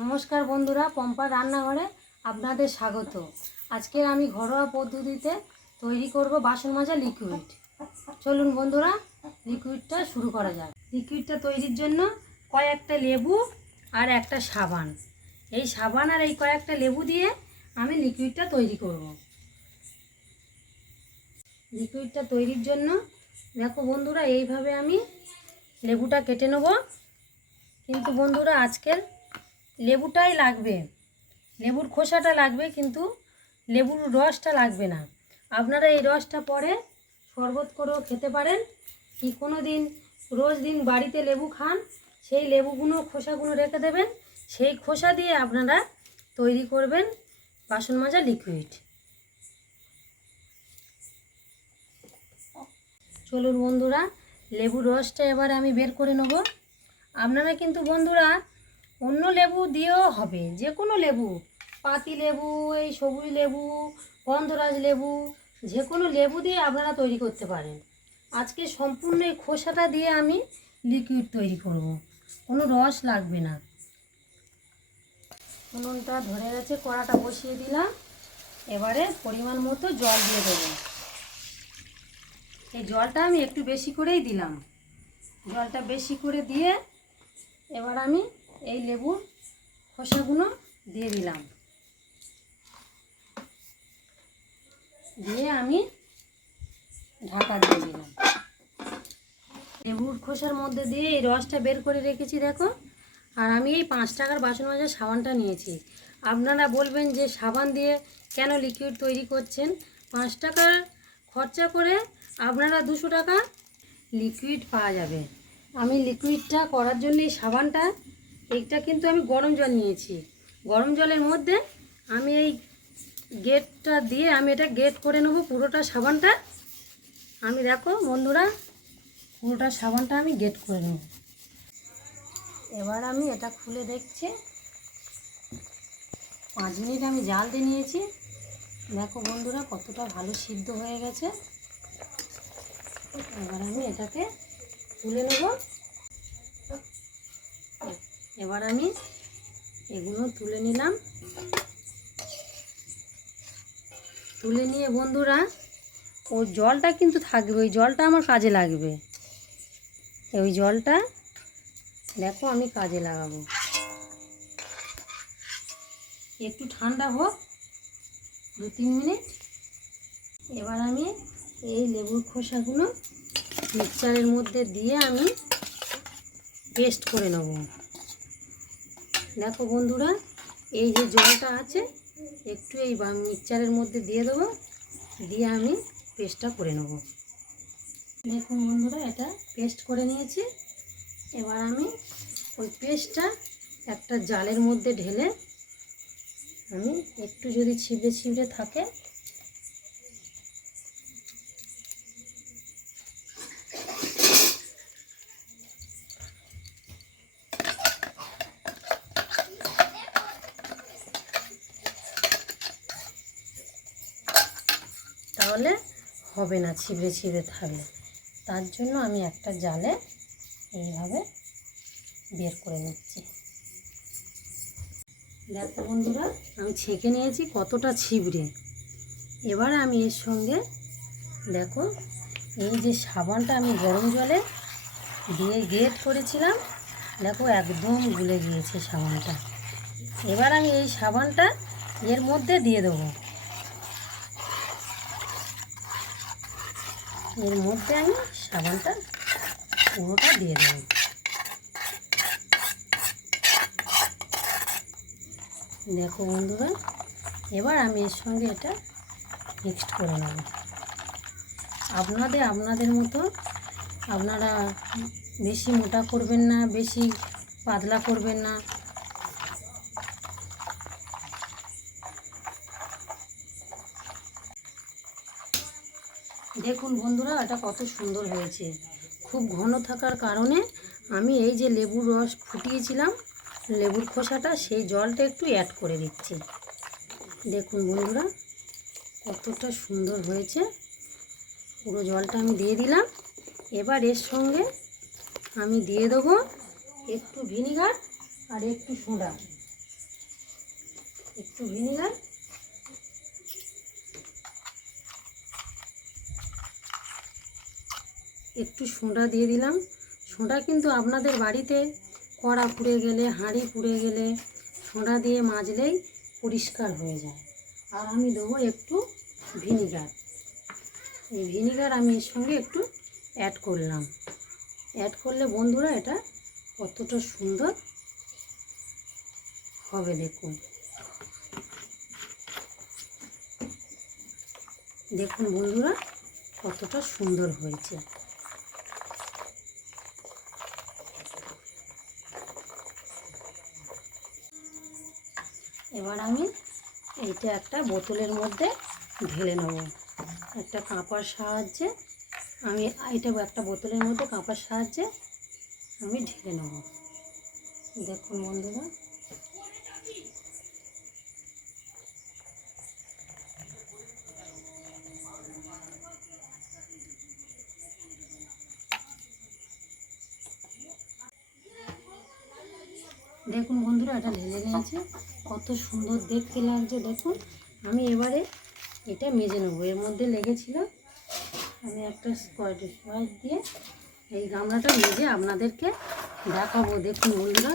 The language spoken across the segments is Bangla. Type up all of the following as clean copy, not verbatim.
নমস্কার বন্ধুরা, পম্পার রান্নাঘরে আপনাদের স্বাগত। আজকে আমি ঘরোয়া পদ্ধতিতে তৈরি করব বাসন মাজা লিকুইড। চলুন বন্ধুরা, লিকুইডটা শুরু করা যাক। লিকুইডটা তৈরির জন্য কয়েকটা লেবু আর একটা সাবান, এই সাবান আর এই কয়েকটা লেবু দিয়ে আমি লিকুইডটা তৈরি করব। লিকুইডটা তৈরির জন্য দেখো বন্ধুরা, এইভাবে আমি লেবুটা কেটে নেব। কিন্তু বন্ধুরা, আজকের লেবুটাই লাগবে, লেবুর খোসাটা লাগবে, কিন্তু লেবুর রসটা লাগবে না। আপনারা এই রসটা পরে শরবত করেও খেতে পারেন, কি কোনো দিন রোজ দিন বাড়িতে লেবু খান, সেই লেবুগুলো খোসাগুলো রেখে দেবেন, সেই খোসা দিয়ে আপনারা তৈরি করবেন বাসন মাজা লিকুইড। চলুন বন্ধুরা, লেবুর রসটা এবার আমি বের করে নেব। আপনারা কিন্তু বন্ধুরা অন্য লেবু দিয়েও হবে, যে কোনো লেবু, পাতি লেবু, এই সবুজ লেবু, গন্ধরাজ লেবু, যে কোনো লেবু দিয়ে আপনারা তৈরি করতে পারেন। আজকে সম্পূর্ণ এই খোসাটা দিয়ে আমি লিকুইড তৈরি করব, কোনো রস লাগবে না। উনুনটা ধরে গেছে, কড়াটা বসিয়ে দিলাম। এবারে পরিমাণ মতো জল দিয়ে দেবো। এই জলটা আমি একটু বেশি করেই দিলাম। জলটা বেশি করে দিয়ে এবার আমি এই লেবুর খোসাগুলো দিয়ে দিলাম, দিয়ে আমি ঢাকা দিয়ে দিলাম। লেবুর খোসার মধ্যে দিয়ে এই রসটা বের করে রেখেছি দেখো। আর আমি এই 5 টাকার বাসন মাজার সাবানটা নিয়েছি। আপনারা বলবেন যে সাবান দিয়ে কেন লিকুইড তৈরি করছেন? 5 টাকা খরচা করে আপনারা 200 টাকা লিকুইড পাওয়া যাবে। আমি লিকুইডটা করার জন্য এই সাবানটা, এইটা কিন্তু আমি গরম জল নিয়েছি। গরম জলের মধ্যে আমি এই গেটটা দিয়ে আমি এটা গেট করে নেব পুরোটা সাবানটা। আমি দেখো বন্ধুরা, পুরোটা সাবানটা আমি গেট করে নেব। এবার আমি এটা খুলে দেখছি। 5 মিনিট আমি জাল দিয়ে নিয়েছি। দেখো বন্ধুরা, কতটা ভালো সিদ্ধ হয়ে গেছে। এবার আমি এটাকে তুলে নেব। এবার আমি এগুলো তুলে নিলাম। তুলে নিয়ে বন্ধুরা, ওই জলটা কিন্তু থাকবে, ওই জলটা আমার কাজে লাগবে। ওই জলটা দেখো আমি কাজে লাগাবো। একটু ঠান্ডা হোক, 2-3 মিনিট। এবার আমি এই লেবুর খোসাগুলো মিক্সচারের মধ্যে দিয়ে আমি পেস্ট করে নেব। দেখো বন্ধুরা, এই যে জলটা আছে একটু এই মিক্সচারের মধ্যে দিয়ে দেবো, দিয়ে আমি পেস্টটা করে নেব। দেখুন বন্ধুরা, এটা পেস্ট করে নিয়েছি। এবার আমি ওই পেস্টটা একটা জালের মধ্যে ঢেলে আমি একটু যদি ছিবড়ে ছিবড়ে থাকে তাহলে হবে না, ছিবড়ে ছিবড়ে থাকলে। তার জন্য আমি একটা জালে এইভাবে বের করে নিচ্ছি। দেখো বন্ধুরা, আমি ছেঁকে নিয়েছি কতটা ছিবড়ে। এবার আমি এর সঙ্গে দেখো এই যে সাবানটা আমি গরম জলে দিয়ে গ্রেট করেছিলাম, দেখো একদম গুলে গিয়েছে সাবানটা। এবার আমি এই সাবানটা এর মধ্যে দিয়ে দেবো। এর মধ্যে আমি সাবানটা পুরোটা দিয়ে দেবো। দেখো বন্ধুরা, এবার আমি এর সঙ্গে এটা মিক্সড করে নেব। আপনাদের মতো আপনারা বেশি মোটা করবেন না, বেশি পাতলা করবেন না। দেখুন বন্ধুরা, এটা কত সুন্দর হয়েছে। খুব ঘন থাকার কারণে আমি এই যে লেবুর রস ফুটিয়েছিলাম, লেবুর খোসাটা, সেই জলটা একটু অ্যাড করে দিচ্ছি। দেখুন বন্ধুরা, কতটা সুন্দর হয়েছে। পুরো জলটা আমি দিয়ে দিলাম। এবার এর সঙ্গে আমি দিয়ে দেবো একটু ভিনিগার আর একটু সোডা। একটু ভিনিগার, একটু সোডা দিয়ে দিলাম। সোডা কিন্তু আপনাদের বাড়িতে কড়া পুড়ে গেলে, হাঁড়ি পুড়ে গেলে সোডা দিয়ে মাজলেই পরিষ্কার হয়ে যায়। আর আমি দেবো একটু ভিনিগার। এই ভিনিগার আমি এর সঙ্গে একটু অ্যাড করলাম। অ্যাড করলে বন্ধুরা এটা কতটা সুন্দর হবে দেখুন। দেখুন বন্ধুরা কতটা সুন্দর হয়েছে। এবার আমি এইটা একটা বোতলের মধ্যে ঢেলে নেব। একটা কাঁপার সাহায্যে আমি এটা একটা বোতলের মধ্যে কাঁপার সাহায্যে আমি ঢেলে নেব। দেখুন বন্ধুরা দেখুন বন্ধুরা এটা ঢেলে নিয়েছে, কত সুন্দর দেখতে লাগছে দেখুন। আমি এবারে এটা মেজে নেবো। এর মধ্যে লেগেছিল, আমি একটা স্কোয়াশ দিয়ে এই গামলাটা মেজে আপনাদেরকে দেখাবো। দেখুন বন্ধুরা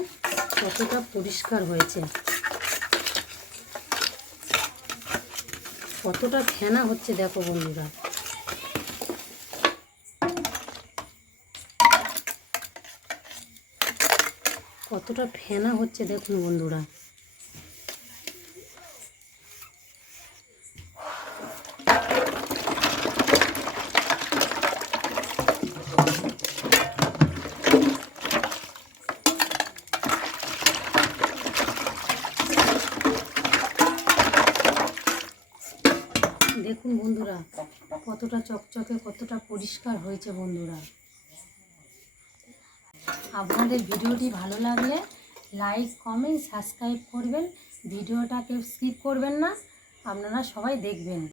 কতটা পরিষ্কার হয়েছে, কতটা ফেনা হচ্ছে দেখো বন্ধুরা। কতটা ফেনা হচ্ছে দেখুন বন্ধুরা। দেখুন বন্ধুরা কতটা চকচকে, কতটা পরিষ্কার হয়েছে বন্ধুরা। আপনাদের ভিডিওটি ভালো লাগলে লাইক, কমেন্ট, সাবস্ক্রাইব করবেন। ভিডিওটাকে স্কিপ করবেন না, আপনারা সবাই দেখবেন।